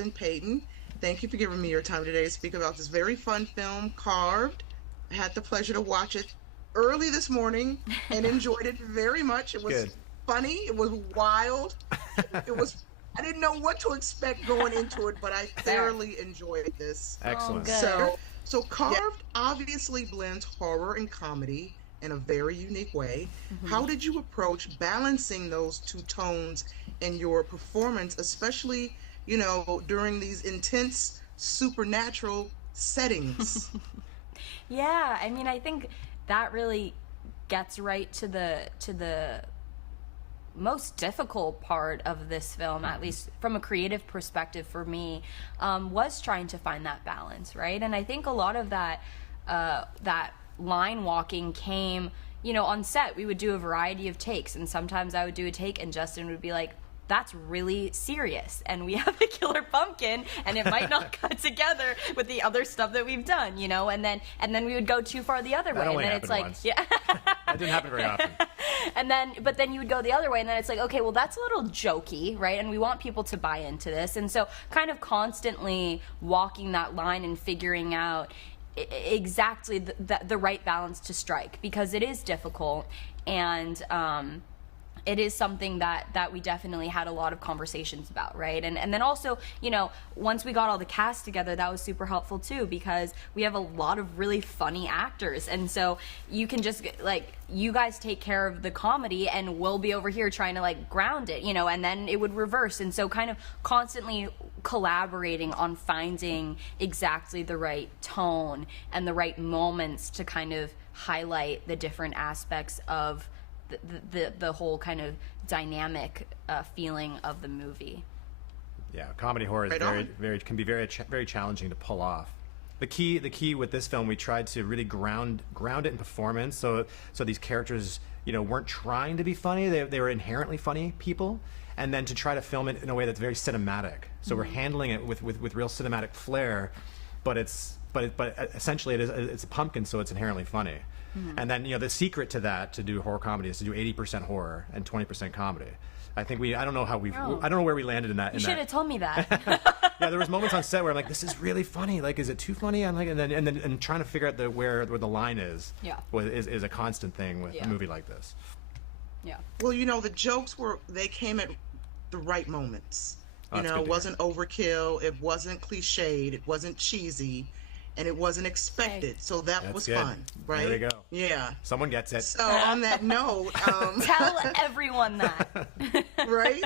Justin, Peyton. Thank you for giving me your time today to speak about this very fun film, Carved. I had the pleasure to watch it early this morning and enjoyed it very much. It was Good. funny. It was wild. It was. I didn't know what to expect going into it, but I thoroughly enjoyed this. Excellent. good. So Carved obviously blends horror and comedy in a very unique way. How did you approach balancing those two tones in your performance, especially, during these intense supernatural settings? Yeah, I mean, I think that really gets right to the most difficult part of this film, at least from a creative perspective for me, was trying to find that balance, right? And I think a lot of that line walking came, on set. We would do a variety of takes, and sometimes I would do a take and Justin would be like, that's really serious, and we have a killer pumpkin, and it might not cut together with the other stuff that we've done, and then we would go too far the other way, only and then it's like, happened once. yeah, That didn't happen very often. but then you would go the other way, and then it's like, okay, well, that's a little jokey, right? And we want people to buy into this, and so kind of constantly walking that line and figuring out exactly the right balance to strike, because it is difficult, and it is something that we definitely had a lot of conversations about, right? And then also, once we got all the cast together, that was super helpful too, because we have a lot of really funny actors, and so you can just, you guys take care of the comedy and we'll be over here trying to ground it, and then it would reverse. And so kind of constantly collaborating on finding exactly the right tone and the right moments to kind of highlight the different aspects of the whole kind of dynamic feeling of the movie. Yeah, comedy horror is can be very challenging to pull off. The key with this film, we tried to really ground it in performance. So these characters, weren't trying to be funny. They were inherently funny people, and then to try to film it in a way that's very cinematic. So we're handling it with real cinematic flair, but essentially it's a pumpkin, so it's inherently funny. And then the secret to that, to do horror comedy, is to do 80% horror and 20% comedy. I think I don't know where we landed in that. You should have told me that. Yeah, there was moments on set where I'm like, this is really funny. Is it too funny? I'm like, and then trying to figure out where the line is. Yeah. Is a constant thing with a movie like this. Yeah. Well, the jokes they came at the right moments. It wasn't overkill. It wasn't cliched. It wasn't cheesy. And it wasn't expected, so that was good. fun, right? There you go. Yeah. Someone gets it. So on that note, Tell everyone that. right?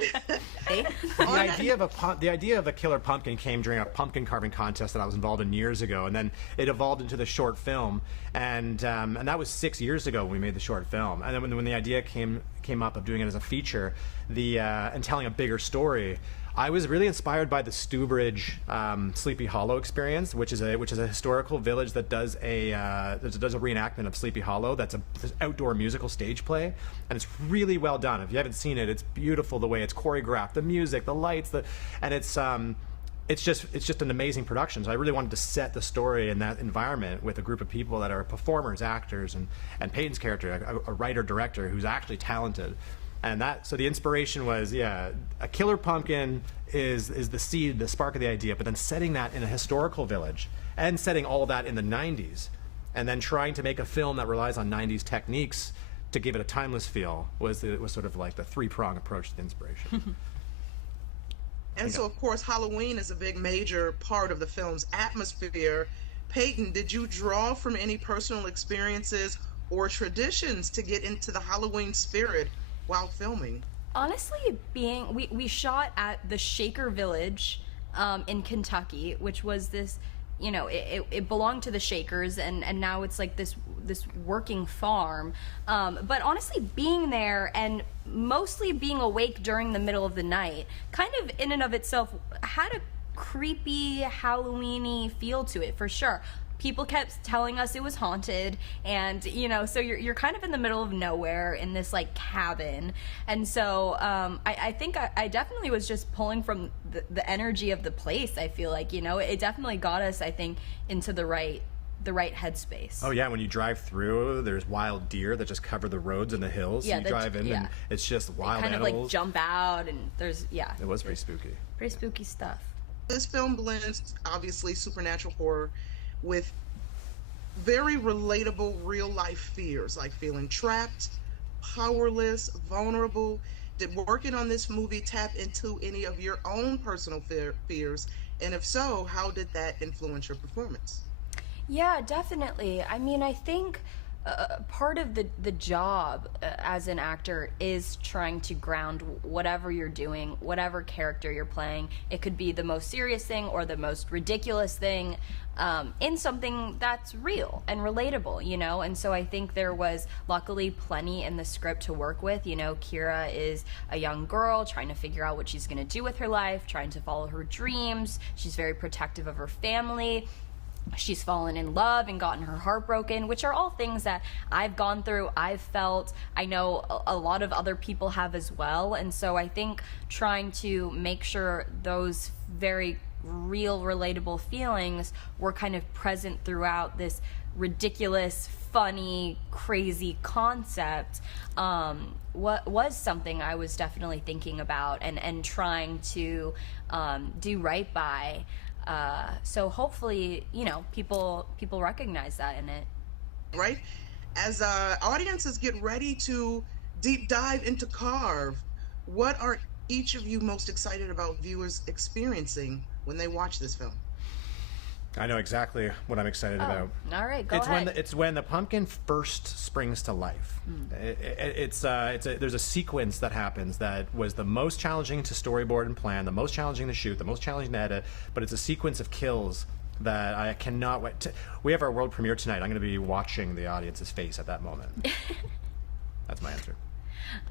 The idea of a killer pumpkin came during a pumpkin carving contest that I was involved in years ago, and then it evolved into the short film, and that was 6 years ago when we made the short film. And then when the idea came up of doing it as a feature, and telling a bigger story, I was really inspired by the Stewbridge Sleepy Hollow experience, which is a historical village that does a reenactment of Sleepy Hollow. That's an outdoor musical stage play, and it's really well done. If you haven't seen it, it's beautiful the way it's choreographed, the music, the lights, and it's just an amazing production. So I really wanted to set the story in that environment with a group of people that are performers, actors, and Peyton's character, a writer director who's actually talented. And so the inspiration was, a killer pumpkin is the seed, the spark of the idea, but then setting that in a historical village and setting all of that in the 90s, and then trying to make a film that relies on 90s techniques to give it a timeless feel was sort of like the three-prong approach to the inspiration. And so, of course, Halloween is a big major part of the film's atmosphere. Peyton, did you draw from any personal experiences or traditions to get into the Halloween spirit while filming? Honestly, we shot at the Shaker Village in Kentucky, which was this, it belonged to the Shakers, and now it's like this working farm. But honestly, being there and mostly being awake during the middle of the night, kind of in and of itself had a creepy Halloween-y feel to it, for sure. People kept telling us it was haunted, and so you're kind of in the middle of nowhere in this cabin, and so I think I definitely was just pulling from the energy of the place. I feel like it definitely got us, I think, into the right headspace. Oh yeah, when you drive through, there's wild deer that just cover the roads and the hills. Yeah, you drive in and it's just wild kind animals. of jump out, and there's It was pretty spooky. Pretty spooky stuff. This film blends obviously supernatural horror with very relatable real life fears like feeling trapped, powerless, vulnerable. Did working on this movie tap into any of your own personal fears? And if so, how did that influence your performance? Yeah, definitely. I mean, I think part of the job as an actor is trying to ground whatever you're doing, whatever character you're playing. It could be the most serious thing or the most ridiculous thing, in something that's real and relatable, you know? And so I think there was luckily plenty in the script to work with. You know, Kira is a young girl trying to figure out what she's going to do with her life, trying to follow her dreams. She's very protective of her family. She's fallen in love and gotten her heart broken, which are all things that I've gone through, I've felt. I know a lot of other people have as well. And so I think trying to make sure those very real, relatable feelings were kind of present throughout this ridiculous, funny, crazy concept what was something I was definitely thinking about and trying to do right by. So hopefully, you know, people recognize that in it. Right? As audiences get ready to deep dive into Carve, what are each of you most excited about viewers experiencing when they watch this film? I know exactly what I'm excited about. All right, go ahead. It's when the pumpkin first springs to life. There's a sequence that happens that was the most challenging to storyboard and plan, the most challenging to shoot, the most challenging to edit, but it's a sequence of kills that I cannot wait to. We have our world premiere tonight. I'm going to be watching the audience's face at that moment. That's my answer.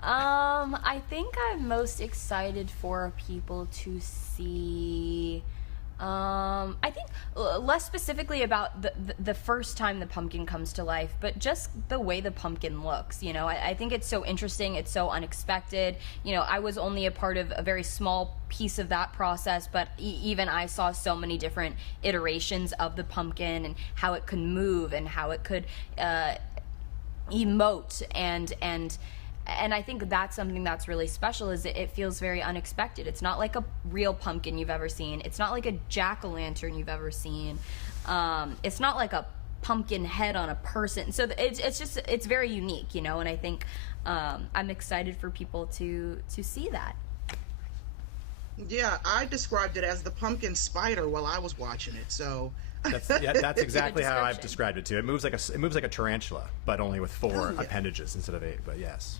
I think I'm most excited for people to see. I think less specifically about the first time the pumpkin comes to life, but just the way the pumpkin looks. You know, I think it's so interesting. It's so unexpected. You know, I was only a part of a very small piece of that process, but even I saw so many different iterations of the pumpkin and how it could move and how it could emote and I think that's something that's really special is it feels very unexpected. It's not like a real pumpkin you've ever seen. It's not like a jack-o'-lantern you've ever seen. It's not like a pumpkin head on a person. So it's very unique, you know, and I think I'm excited for people to see that. Yeah, I described it as the pumpkin spider while I was watching it, so... That's exactly how I've described it too. It moves like a tarantula, but only with 4 appendages instead of 8, but yes.